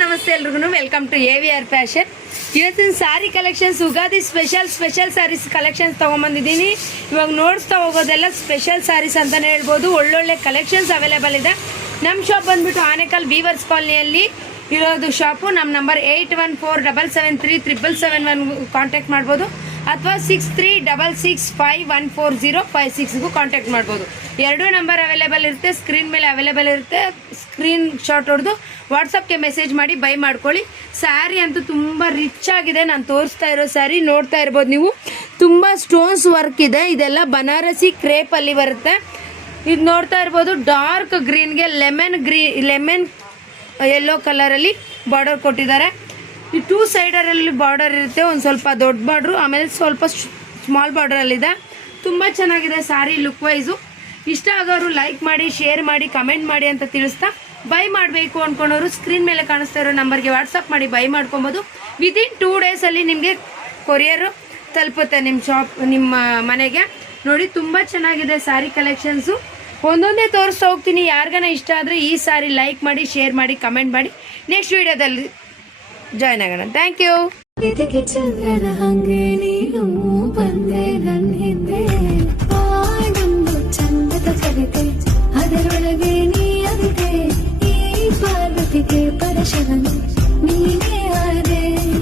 ನಮಸ್ತೆ ಎಲ್ರಿಗೂ welcome to AVR fashion. ಇವತ್ತಿನ sari collections Ugadi special saris collections ತೊಗೊಂಬಂದಿದ್ದೀನಿ. ಇವಾಗ ನೋಡ್ತಾ ಹೋಗೋದೆಲ್ಲ ಸ್ಪೆಷಲ್ ಸ್ಯಾರೀಸ್ ಅಂತಲೇ ಹೇಳ್ಬೋದು. ಒಳ್ಳೊಳ್ಳೆ ಕಲೆಕ್ಷನ್ಸ್ ಅವೈಲೇಬಲ್ ಇದೆ. ನಮ್ಮ ಶಾಪ್ ಬಂದುಬಿಟ್ಟು ಆನೇಕಲ್ ವೀವರ್ಸ್ ಕಾಲನಿಯಲ್ಲಿ ಇರೋದು ಶಾಪು. ನಮ್ಮ ನಂಬರ್ 8147737771 ಕಾಂಟ್ಯಾಕ್ಟ್ ಮಾಡ್ಬೋದು, ಅಥವಾ 6366514056ಗೂ ಕಾಂಟ್ಯಾಕ್ಟ್ ಮಾಡ್ಬೋದು. ಎರಡೂ ನಂಬರ್ ಅವೈಲೇಬಲ್ ಇರುತ್ತೆ, ಸ್ಕ್ರೀನ್ ಮೇಲೆ ಅವೈಲೇಬಲ್ ಇರುತ್ತೆ. ಸ್ಕ್ರೀನ್ ಶಾಟ್ ಹೊಡೆದು ವಾಟ್ಸಪ್ಗೆ ಮೆಸೇಜ್ ಮಾಡಿ ಬೈ ಮಾಡ್ಕೊಳ್ಳಿ. ಸ್ಯಾರಿ ಅಂತೂ ತುಂಬ ರಿಚ್ ಆಗಿದೆ. ನಾನು ತೋರಿಸ್ತಾ ಇರೋ ಸ್ಯಾರಿ ನೋಡ್ತಾ ಇರ್ಬೋದು ನೀವು. ತುಂಬ ಸ್ಟೋನ್ಸ್ ವರ್ಕ್ ಇದೆ. ಇದೆಲ್ಲ ಬನಾರಸಿ ಕ್ರೇಪಲ್ಲಿ ಬರುತ್ತೆ. ಇದು ನೋಡ್ತಾ ಇರ್ಬೋದು, ಡಾರ್ಕ್ ಗ್ರೀನ್ಗೆ ಲೆಮನ್ ಯೆಲ್ಲೋ ಕಲರಲ್ಲಿ ಬಾರ್ಡರ್ ಕೊಟ್ಟಿದ್ದಾರೆ. ಈ ಟೂ ಸೈಡರಲ್ಲಿ ಬಾರ್ಡರ್ ಇರುತ್ತೆ, ಒಂದು ಸ್ವಲ್ಪ ದೊಡ್ಡ ಬಾರ್ಡ್ರು, ಆಮೇಲೆ ಸ್ವಲ್ಪ ಸ್ಮಾಲ್ ಬಾರ್ಡರಲ್ಲಿದೆ. ತುಂಬ ಚೆನ್ನಾಗಿದೆ ಸ್ಯಾರಿ ಲುಕ್ ವೈಸು. ಇಷ್ಟ ಆಗೋರು ಲೈಕ್ ಮಾಡಿ, ಶೇರ್ ಮಾಡಿ, ಕಮೆಂಟ್ ಮಾಡಿ ಅಂತ ತಿಳಿಸ್ತಾ, ಬೈ ಮಾಡಬೇಕು ಅಂದ್ಕೊಂಡವರು ಸ್ಕ್ರೀನ್ ಮೇಲೆ ಕಾಣಿಸ್ತಾ ಇರೋ ನಂಬರ್ಗೆ ವಾಟ್ಸಪ್ ಮಾಡಿ ಬೈ ಮಾಡ್ಕೊಬೋದು. ವಿತಿನ್ 2 ಡೇಸಲ್ಲಿ ನಿಮಗೆ ಕೊರಿಯರು ತಲುಪುತ್ತೆ ನಿಮ್ಮ ಮನೆಗೆ. ನೋಡಿ, ತುಂಬ ಚೆನ್ನಾಗಿದೆ ಸ್ಯಾರಿ ಕಲೆಕ್ಷನ್ಸು. ಒಂದೊಂದೇ ತೋರಿಸ್ತಾ ಹೋಗ್ತೀನಿ. ಯಾರಿಗಾನ ಇಷ್ಟ ಆದರೆ ಈ ಸ್ಯಾರಿ ಲೈಕ್ ಮಾಡಿ, ಶೇರ್ ಮಾಡಿ, ಕಮೆಂಟ್ ಮಾಡಿ. ನೆಕ್ಸ್ಟ್ ವಿಡಿಯೋದಲ್ಲಿ ಜಾಯ್ನ್ ಆಗೋಣ. Thank you.